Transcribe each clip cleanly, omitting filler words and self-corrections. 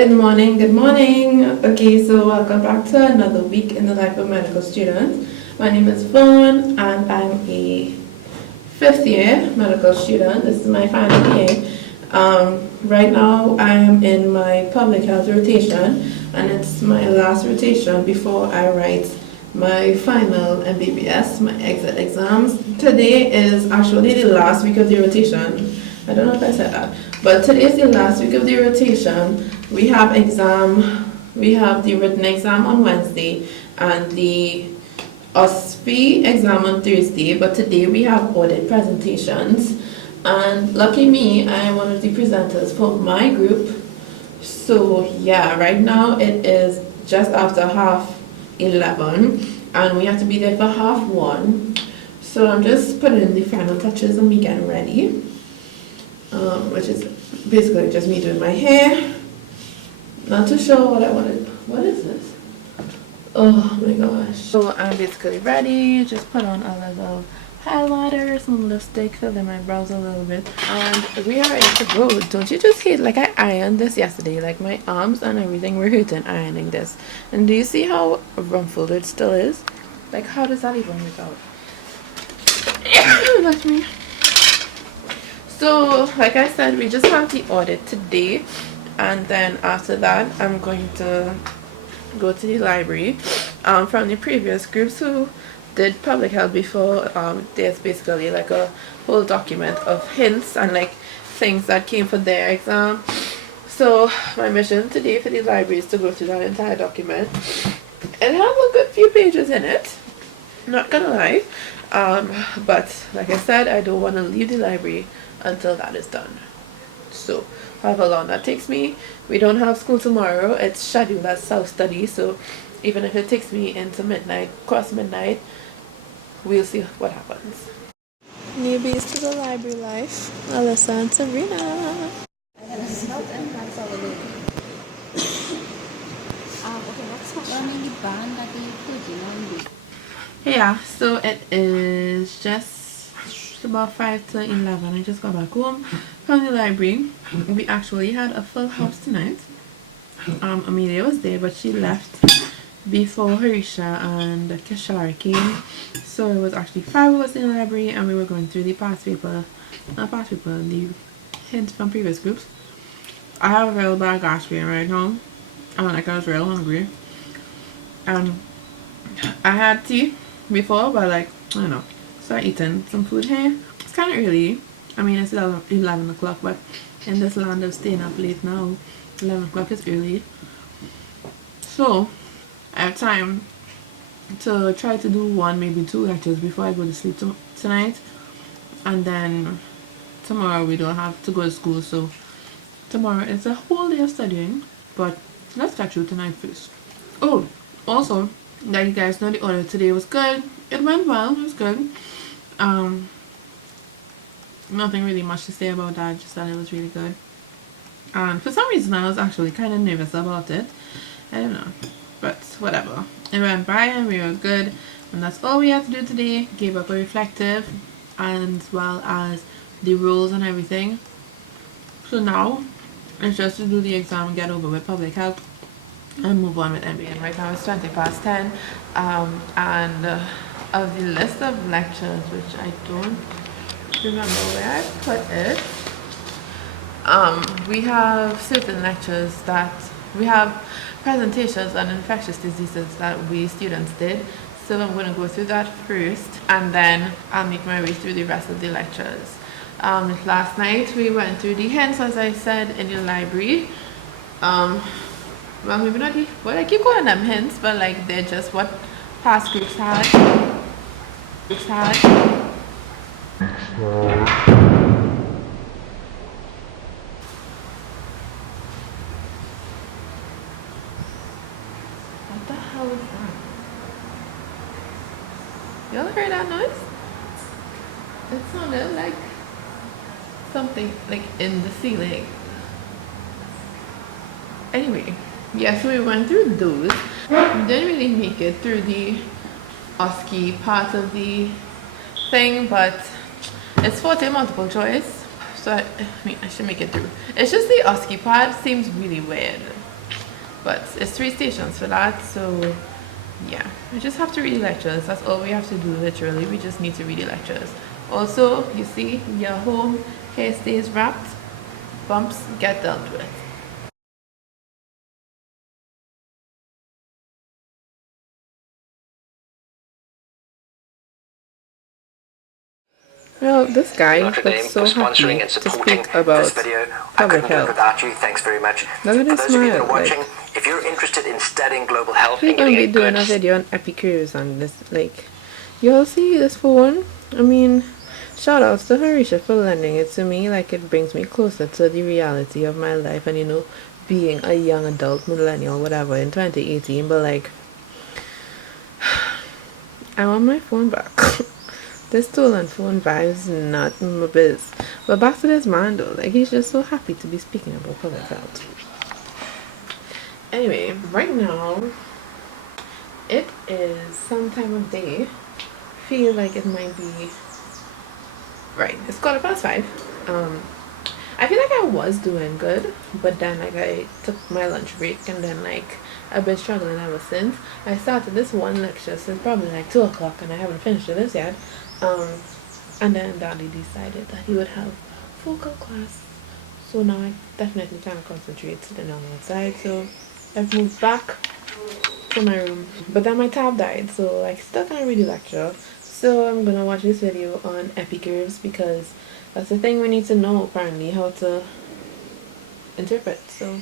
Good morning, good morning. Okay, so welcome back to another week in the life of medical student. My name is Vaughn and I'm a fifth year medical student. This is my final year. Right now I am in my public health rotation and it's my last rotation before I write my final MBBS, my exit exams. Today is actually the last week of the rotation. I don't know if I said that, but today is the last week of the rotation. We have the written exam on Wednesday and the OSFI exam on Thursday, but today we have audit presentations. And lucky me, I am one of the presenters for my group. So yeah, right now it is just after 11:30 and we have to be there for 1:30. So I'm just putting in the final touches and me getting ready. Which is basically just me doing my hair. Not too sure what I wanted. What is this? Oh my gosh. So I'm basically ready. Just put on a little highlighter, some lipstick, fill in my brows a little bit. And we are ready to go. Don't you just hate, like I ironed this yesterday. Like my arms and everything were hurting ironing this. And do you see how rumpled it still is? Like how does that even work out? That's me. So, like I said, we just have the audit today, and then after that, I'm going to go to the library. From the previous groups who did public health before, there's basically like a whole document of hints and like things that came for their exam. So, my mission today for the library is to go through that entire document. It has a good few pages in it, not gonna lie. But like I said, I don't want to leave the library until that is done. So however long that takes me, we don't have school tomorrow. It's scheduled as self-study, so even if it takes me into midnight, cross midnight, we'll see what happens. Newbies to the library life, Alyssa and Sabrina. Yeah, so it is just about 5 to 11. I just got back home from the library. We actually had a full house tonight. Amelia was there, but she left before Harisha and Kishara came. So it was actually 5 of us in the library and we were going through the the hints from previous groups. I have a real bad gas pain right now. I was real hungry. I had tea before, but like, I don't know, start eating some food here. It's kind of early. I mean, it's 11 o'clock, but in this land of staying up late now, 11 o'clock is early. So, I have time to try to do 1, maybe 2 lectures before I go to sleep tonight. And then tomorrow we don't have to go to school, so tomorrow it's a whole day of studying. But let's get through tonight first. Oh, also, like you guys know, the audit today was good. It went well. It was good. Nothing really much to say about that, just that it was really good. And for some reason I was actually kind of nervous about it. I don't know, but whatever. It went by and we were good, and that's all we had to do today. Gave up a reflective as well as the rules and everything. So now it's just to do the exam and get over with public health and move on with MBA. Right now it's 20 past 10, and of the list of lectures, which I don't remember where I put it, we have certain lectures that we have presentations on infectious diseases that we students did. So I'm going to go through that first, and then I'll make my way through the rest of the lectures. Last night we went through the hints, as I said, in the library. Well, maybe not well, I keep calling them hints, but like they're just what past groups had. What the hell is that? Y'all heard that noise? It sounded like something like in the ceiling. Anyway, yeah, so we went through those. We didn't really make it through the OSCE part of the thing, but it's 40 multiple choice, so I mean I should make it through. It's just the OSCE part seems really weird. But it's 3 stations for that, so yeah, we just have to read the lectures. That's all we have to do, literally. We just need to read the lectures. Also, you see, your home hair stays wrapped, bumps get dealt with. Well, this guy looks so happy to speak about public health. Without you. Thanks very much. Look at his smile. That are watching, if you're interested in studying global health, he's gonna be doing a video on epicures on this. Like, you'll see this phone. I mean, shout outs to Harisha for lending it to me. Like, it brings me closer to the reality of my life and, you know, being a young adult, millennial, whatever, in 2018. But, like, I want my phone back. This stolen phone vibes not my biz. But back to this man though, like, he's just so happy to be speaking about public health. Anyway, right now it is some time of day. Feel like it might be right. It's 5:15. I feel like I was doing good, but then like I took my lunch break and then like I've been struggling ever since. I started this one lecture since probably like 2 o'clock and I haven't finished this yet. And then Daddy decided that he would have vocal class, so now I definitely can't concentrate sitting on the outside, so I've moved back to my room. But then my tab died, so I still can't read the lecture, so I'm gonna watch this video on epicures because that's the thing we need to know, apparently, how to interpret. So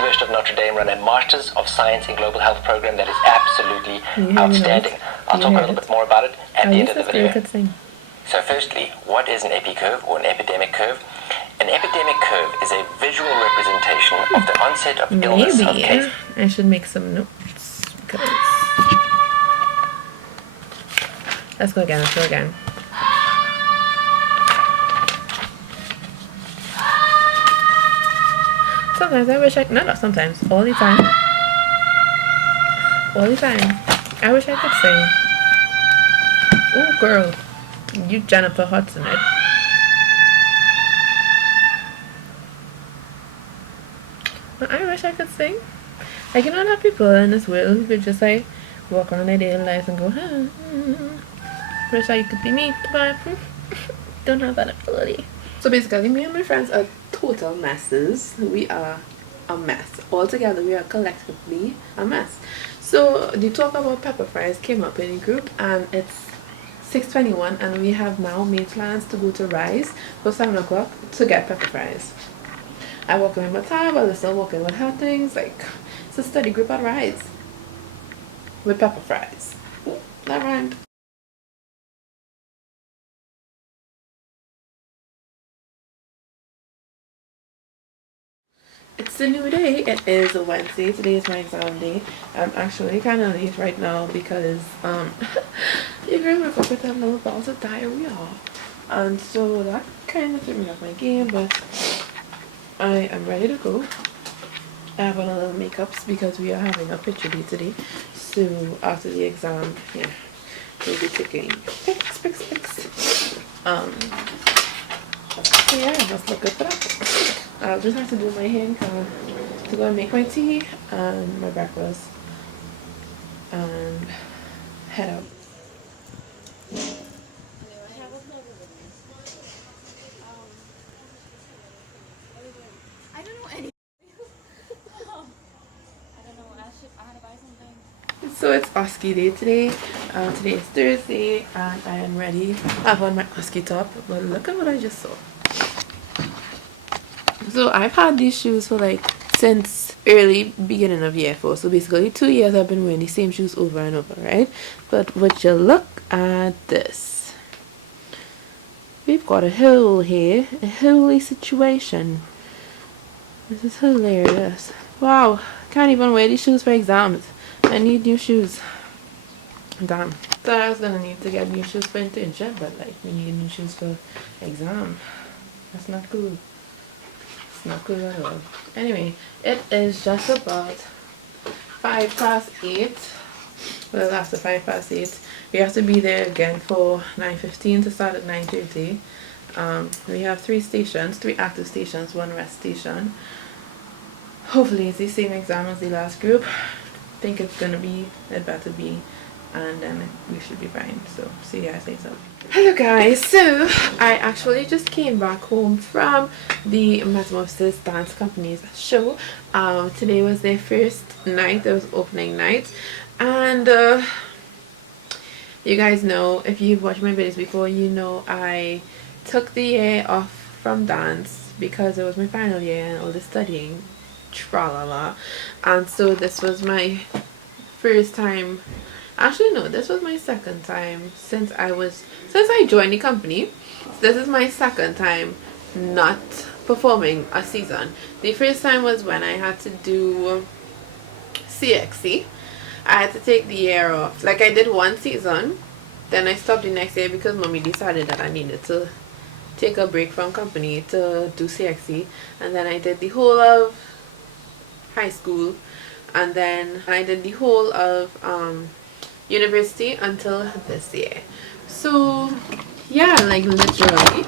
University of Notre Dame run a Masters of Science in Global Health program that is absolutely outstanding. I'll talk a little bit more about it at the end of the video. So firstly, what is an epicurve or an epidemic curve? An epidemic curve is a visual representation of the onset of illness of case. I should make some notes because... Let's go again. Sometimes I wish not sometimes, all the time, I wish I could sing. Oh girl, you Jennifer Hudson it. I wish I could sing. Like, you know, there are people in this world who could just like walk around their daily lives and go, wish I could be me, but don't have that ability. So basically, me and my friends are total messes. We are a mess. All together, we are collectively a mess. So the talk about pepper fries came up in a group, and it's 6:21, and we have now made plans to go to Rise for 7 o'clock to get pepper fries. I walk in with my tab, I'll still walk in with her things. Like, it's a study group at Rise with pepper fries. Ooh, that rhymed. It's a new day. It is a Wednesday. Today is my exam day. I'm actually kind of late right now because you remember with that little balls of diarrhea, and so that kind of threw me off my game. But I am ready to go. I have on a little makeups because we are having a picture day today. So after the exam, yeah, we'll be taking pics. So yeah, let's look good for that. I'll just have to do my hair and color to go and make my tea and my breakfast and head out. I don't know any. I don't know. I had to buy something. So it's Oski day today. Today is Thursday and I am ready. I have on my Oski top, but look at what I just saw. So I've had these shoes for like since early beginning of year 4. So basically 2 years I've been wearing the same shoes over and over, right? But would you look at this? We've got a hole here, a holy situation. This is hilarious. Wow, can't even wear these shoes for exams. I need new shoes. Damn. So I was gonna need to get new shoes for internship, but like we need new shoes for exam. That's not cool. Not good at all. Anyway, it is just about 8:05. Well, after 8:05, we have to be there again for 9:15 to start at 9:30. We have 3 stations, 3 active stations, 1 rest station. hopefully it's the same exam as the last group. Think it's gonna be, it better be, and then we should be fine. So see you guys later. Hello guys, so I actually just came back home from the Metamorphosis Dance Company's show. Today was their first night, it was opening night, and you guys know, if you've watched my videos before, you know I took the year off from dance because it was my final year and all the studying, tra-la-la. And so this was my first time, actually no, this was my second time since I joined the company. This is my second time not performing a season. The first time was when I had to do CXC. I had to take the year off. Like, I did one season, then I stopped the next year because mommy decided that I needed to take a break from company to do CXC, and then I did the whole of high school, and then I did the whole of university until this year. So yeah, like literally.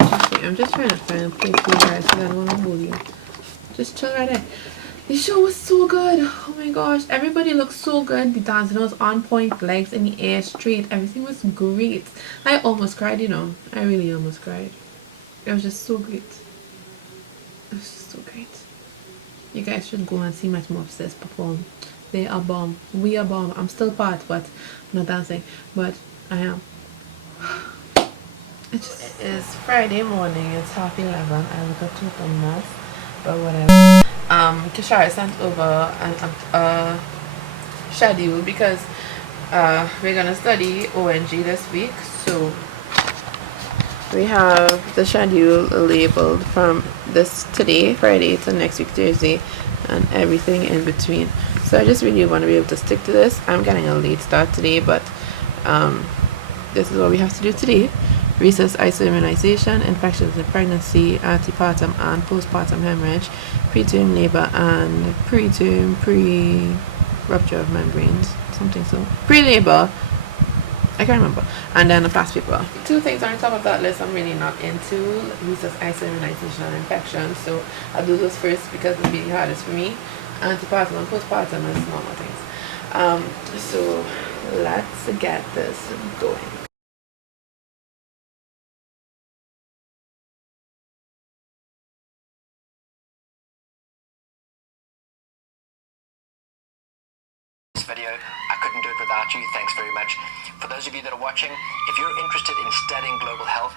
Okay, I'm just trying to find a place for you guys because I don't want to hold you. Just chill right there. The show was so good. Oh my gosh, everybody looked so good. The dancing was on point, legs in the air, straight. Everything was great. I almost cried, you know. I really almost cried. It was just so great. It was just so great. You guys should go and see Metamorphosis perform. They are bomb. We are bomb. I'm still part, but I'm not dancing. But I am. It is Friday morning. It's 11:30. I look at total mess, but whatever. Kishara sent over a schedule because we're gonna study ONG this week, so we have the schedule labeled from today Friday to next week Thursday and everything in between. So I just really want to be able to stick to this. I'm getting a late start today, but this is what we have to do today. Rhesus isoimmunization, infections in pregnancy, antepartum and postpartum hemorrhage, preterm labor and preterm pre-rupture of membranes, something so. Pre-labor, I can't remember. And then the past paper. Two things on top of that list I'm really not into: rhesus isoimmunization and infections. So I'll do those first because it'll be the hardest for me. Antepartum and postpartum is normal things. So let's get this going. Video. I couldn't do it without you. Thanks very much. For those of you that are watching, if you're interested in studying global health,